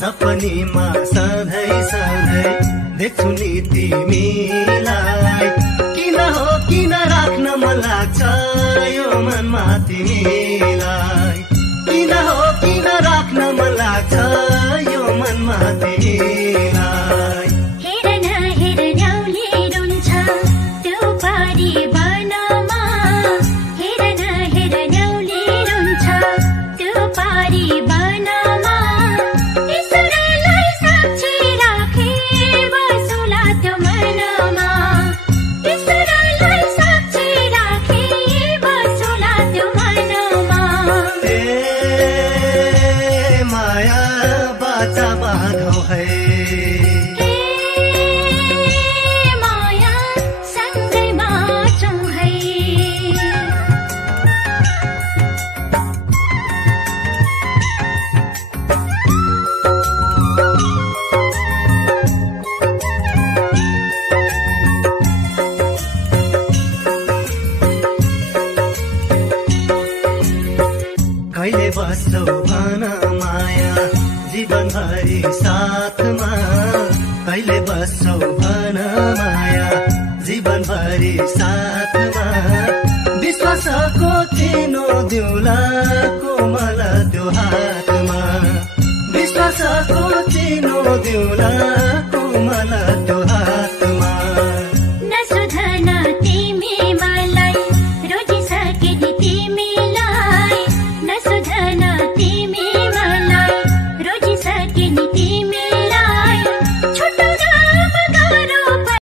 सपनीमा सधैँ सधैँ देख्छु नि तिमीलाई। किन राख्न मन लाग्छ यो मनमा तिमीलाई। किन राख्न मन लाग्छ यो मनमा तिमीलाई। कहिले बस्छौ भन माया जीवनभरि साथमा। कहिले बस्छौ भन माया जीवनभरि साथमा। विश्वासको चिनो दिउला कोमल त्यो हातमा। विश्वासको चिनो दिउला कोमल त्यो हातमा। नसुधन तिमी मलाई रोजिसके नि तिमी।